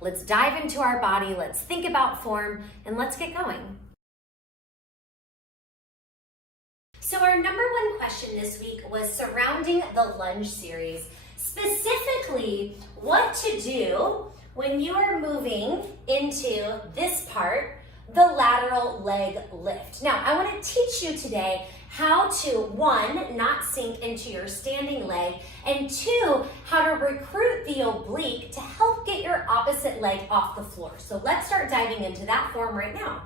let's dive into our body, let's think about form, and let's get going. So our number one question this week was surrounding the lunge series, specifically what to do when you are moving into this part, the lateral leg lift. Now, I want to teach you today how to, one, not sink into your standing leg, and two, how to recruit the oblique to help get your opposite leg off the floor. So let's start diving into that form right now.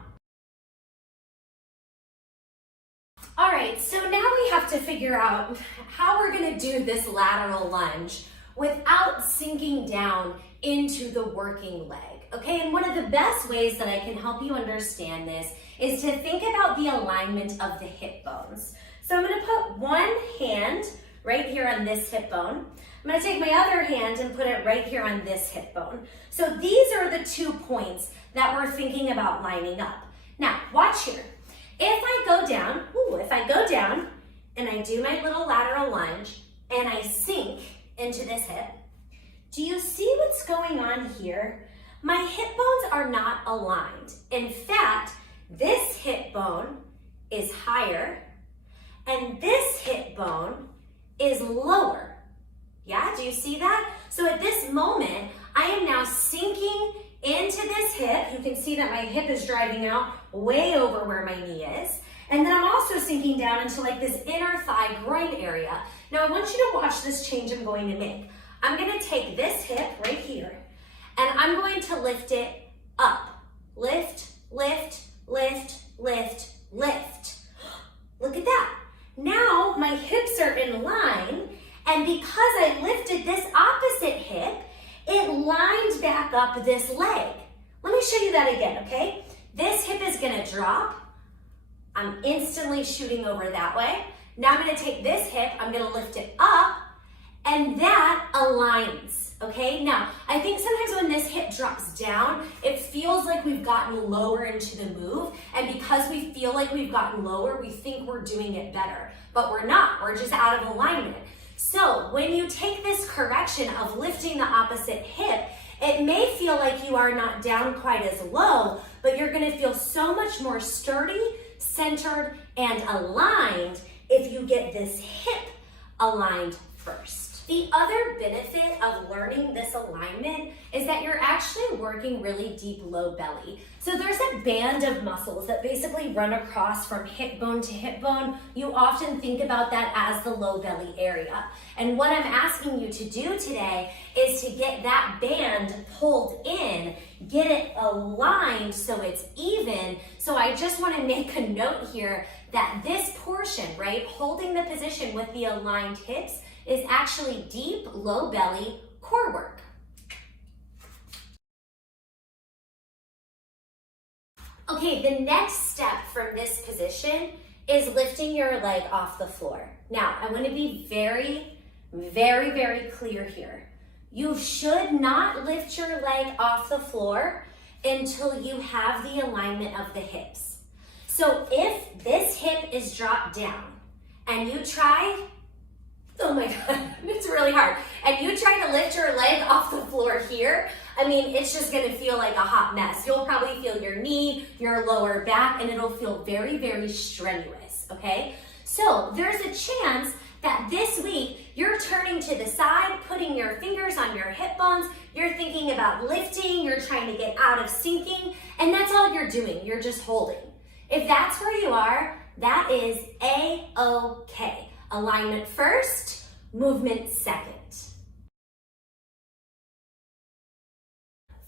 All right, so now we have to figure out how we're going to do this lateral lunge without sinking down into the working leg. Okay, and one of the best ways that I can help you understand this is to think about the alignment of the hip bones. So I'm going to put one hand right here on this hip bone. I'm going to take my other hand and put it right here on this hip bone. So these are the 2 points that we're thinking about lining up. Now, watch here. If I go down and I do my little lateral lunge and I sink into this hip, do you see what's going on here? My hip bones are not aligned. In fact, this hip bone is higher and this hip bone is lower. Yeah, do you see that? So at this moment, I am now sinking into this hip. You can see that my hip is driving out way over where my knee is. And then I'm also sinking down into like this inner thigh groin area. Now I want you to watch this change I'm going to make. I'm going to take this hip right here and I'm going to lift it up. Lift, lift, lift, lift, lift. Look at that. Now my hips are in line, and because I lifted this opposite hip, it lined back up this leg. Let me show you that again, okay? This hip is gonna drop. I'm instantly shooting over that way. Now I'm gonna take this hip, I'm gonna lift it up, and that aligns, okay? Now, I think sometimes when this hip drops down, it feels like we've gotten lower into the move, and because we feel like we've gotten lower, we think we're doing it better, but we're not, we're just out of alignment. So when you take this correction of lifting the opposite hip, it may feel like you are not down quite as low, but you're gonna feel so much more sturdy, centered, and aligned if you get this hip aligned first. The other benefit of learning this alignment is that you're actually working really deep low belly. So there's a band of muscles that basically run across from hip bone to hip bone. You often think about that as the low belly area. And what I'm asking you to do today is to get that band pulled in, get it aligned so it's even. So I just want to make a note here that this portion, right, holding the position with the aligned hips, is actually deep, low belly core work. Okay, the next step from this position is lifting your leg off the floor. Now, I want to be very, very, very clear here. You should not lift your leg off the floor until you have the alignment of the hips. So if this hip is dropped down and you try, oh my God, it's really hard. And you try to lift your leg off the floor here, I mean, it's just gonna feel like a hot mess. You'll probably feel your knee, your lower back, and it'll feel very, very strenuous, okay? So there's a chance that this week you're turning to the side, putting your fingers on your hip bones, you're thinking about lifting, you're trying to get out of sinking, and that's all you're doing, you're just holding. If that's where you are, that is A-okay. Alignment first, movement second.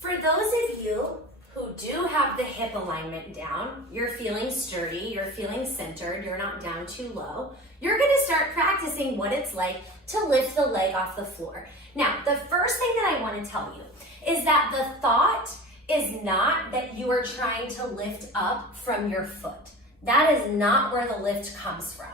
For those of you who do have the hip alignment down, you're feeling sturdy, you're feeling centered, you're not down too low, you're gonna start practicing what it's like to lift the leg off the floor. Now, the first thing that I wanna tell you is that the thought is not that you are trying to lift up from your foot. That is not where the lift comes from.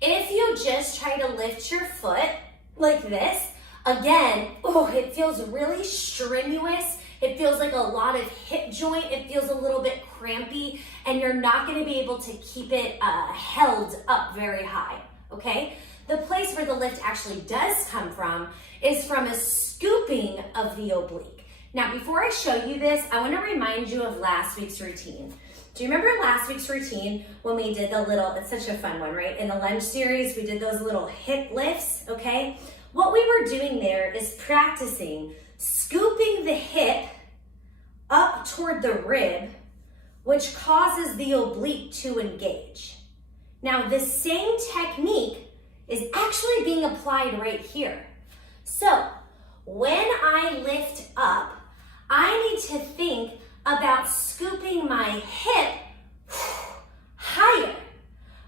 If you just try to lift your foot like this, again, oh, it feels really strenuous. It feels like a lot of hip joint. It feels a little bit crampy, and you're not gonna be able to keep it held up very high, okay? The place where the lift actually does come from is from a scooping of the oblique. Now, before I show you this, I want to remind you of last week's routine. Do you remember last week's routine when we did the little, it's such a fun one, right? In the lunge series, we did those little hip lifts, okay? What we were doing there is practicing scooping the hip up toward the rib, which causes the oblique to engage. Now, the same technique is actually being applied right here. So, when I lift up, I need to think about scooping my hip higher.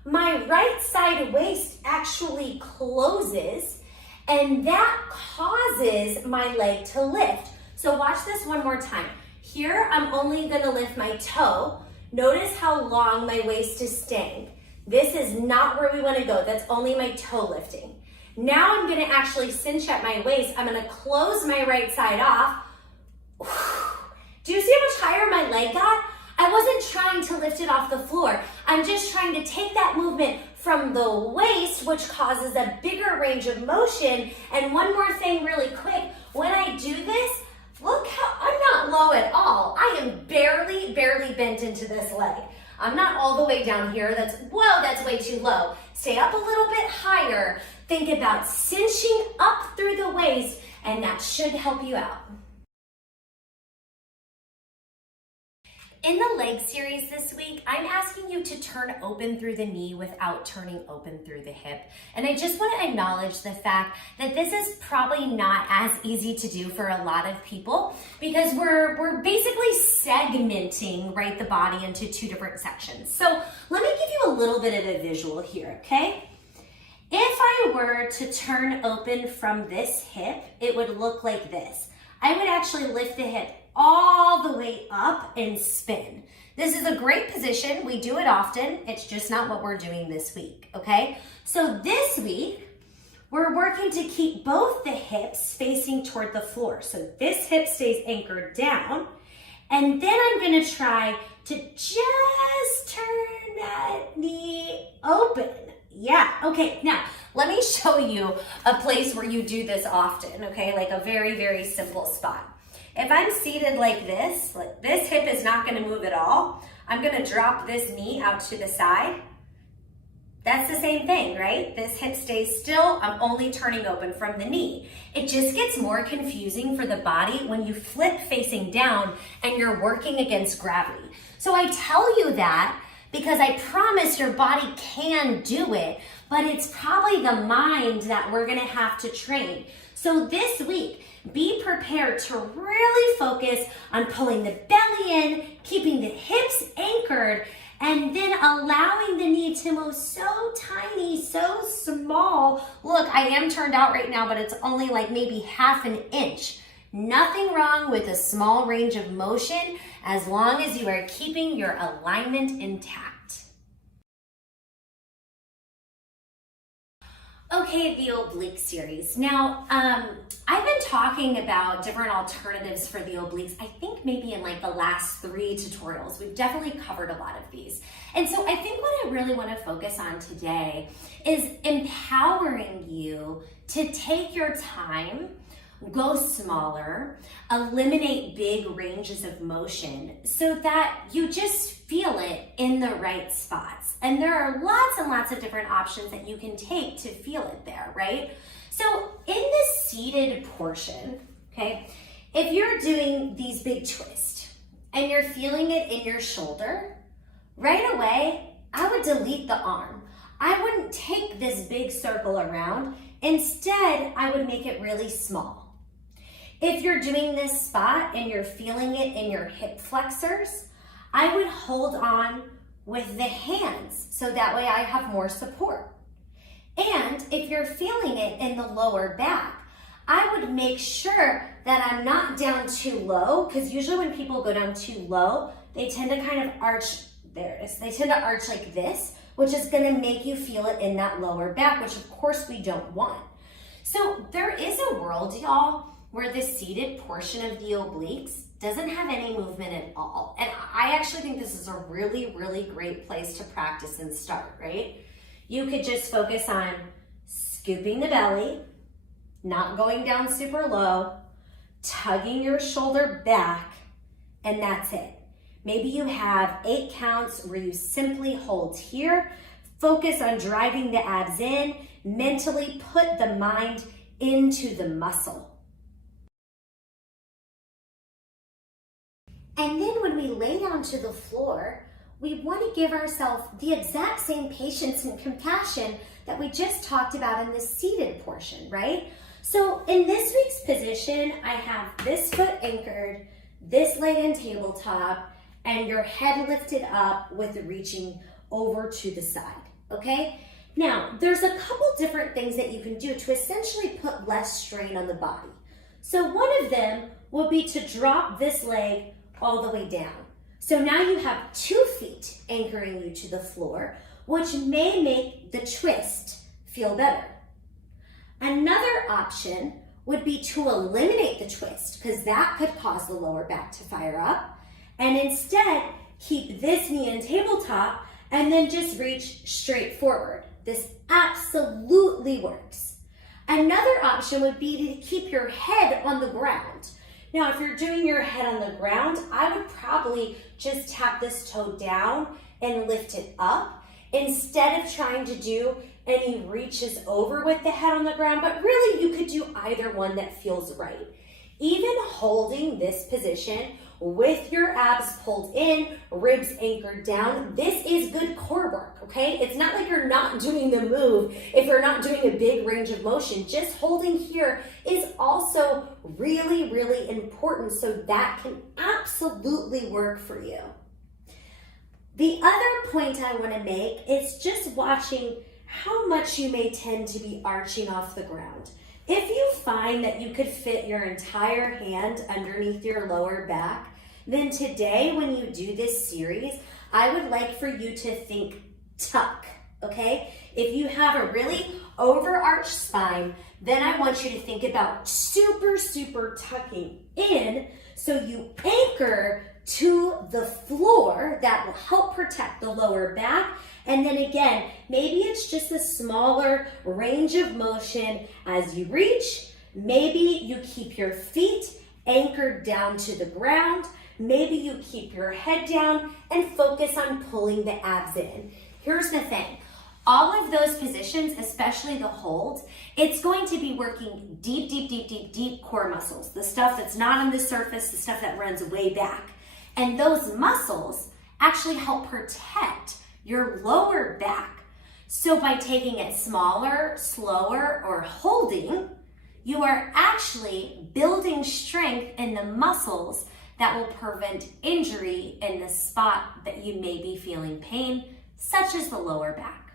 My right side waist actually closes, and that causes my leg to lift. So watch this one more time. Here, I'm only gonna lift my toe. Notice how long my waist is staying. This is not where we wanna go. That's only my toe lifting. Now I'm gonna actually cinch at my waist. I'm gonna close my right side off. Do you see how much higher my leg got? I wasn't trying to lift it off the floor. I'm just trying to take that movement from the waist, which causes a bigger range of motion. And one more thing really quick, when I do this, look how, I'm not low at all. I am barely bent into this leg. I'm not all the way down here. That's way too low. Stay up a little bit higher. Think about cinching up through the waist, and that should help you out. In the leg series this week, I'm asking you to turn open through the knee without turning open through the hip. And I just want to acknowledge the fact that this is probably not as easy to do for a lot of people because we're basically segmenting, right, the body into two different sections. So let me give you a little bit of a visual here, okay? If I were to turn open from this hip, it would look like this. I would actually lift the hip all the way up and spin. This is a great position. We do it often. It's just not what we're doing this week, okay? So this week, we're working to keep both the hips facing toward the floor. So this hip stays anchored down, and then I'm gonna try to just turn that knee open. Yeah, okay, now let me show you a place where you do this often, okay? Like a very simple spot. If I'm seated like this hip is not gonna move at all. I'm gonna drop this knee out to the side. That's the same thing, right? This hip stays still, I'm only turning open from the knee. It just gets more confusing for the body when you flip facing down and you're working against gravity. So I tell you that because I promise your body can do it, but it's probably the mind that we're gonna have to train. So this week, be prepared to really focus on pulling the belly in, keeping the hips anchored, and then allowing the knee to move so tiny, so small. Look, I am turned out right now, but it's only like maybe ½ an inch. Nothing wrong with a small range of motion as long as you are keeping your alignment intact. Okay, the oblique series. Now, I've been talking about different alternatives for the obliques, I think maybe in like the last 3 tutorials. We've definitely covered a lot of these. And so I think what I really want to focus on today is empowering you to take your time, go smaller, eliminate big ranges of motion so that you just feel it in the right spots. And there are lots and lots of different options that you can take to feel it there, right? So in the seated portion, okay, if you're doing these big twists and you're feeling it in your shoulder, right away, I would delete the arm. I wouldn't take this big circle around. Instead, I would make it really small. If you're doing this spot and you're feeling it in your hip flexors, I would hold on with the hands so that way I have more support. And if you're feeling it in the lower back, I would make sure that I'm not down too low, because usually when people go down too low, they tend to kind of arch, there it is, they tend to arch like this, which is gonna make you feel it in that lower back, which of course we don't want. So there is a world, y'all, where the seated portion of the obliques doesn't have any movement at all. And I actually think this is a really, really great place to practice and start, right? You could just focus on scooping the belly, not going down super low, tugging your shoulder back, and that's it. Maybe you have 8 counts where you simply hold here, focus on driving the abs in, mentally put the mind into the muscle. And then when we lay down to the floor, we want to give ourselves the exact same patience and compassion that we just talked about in the seated portion, right? So in this week's position, I have this foot anchored, this leg in tabletop, and your head lifted up with reaching over to the side, okay? Now, there's a couple different things that you can do to essentially put less strain on the body. So one of them would be to drop this leg all the way down. So now you have 2 feet anchoring you to the floor, which may make the twist feel better. Another option would be to eliminate the twist, because that could cause the lower back to fire up, and instead keep this knee in tabletop and then just reach straight forward. This absolutely works. Another option would be to keep your head on the ground. Now, if you're doing your head on the ground, I would probably just tap this toe down and lift it up instead of trying to do any reaches over with the head on the ground, but really you could do either one that feels right. Even holding this position with your abs pulled in, ribs anchored down, this is good core work, okay? It's not like you're not doing the move if you're not doing a big range of motion. Just holding here is also really, really important, so that can absolutely work for you. The other point I want to make is just watching how much you may tend to be arching off the ground. If you find that you could fit your entire hand underneath your lower back, then today when you do this series, I would like for you to think tuck, okay? If you have a really overarched spine, then I want you to think about super tucking in so you anchor to the floor. That will help protect the lower back. And then again, maybe it's just a smaller range of motion as you reach. Maybe you keep your feet anchored down to the ground. Maybe you keep your head down and focus on pulling the abs in. Here's the thing. All of those positions, especially the hold, it's going to be working deep core muscles. The stuff that's not on the surface, the stuff that runs way back. And those muscles actually help protect your lower back. So by taking it smaller, slower, or holding, you are actually building strength in the muscles that will prevent injury in the spot that you may be feeling pain, such as the lower back.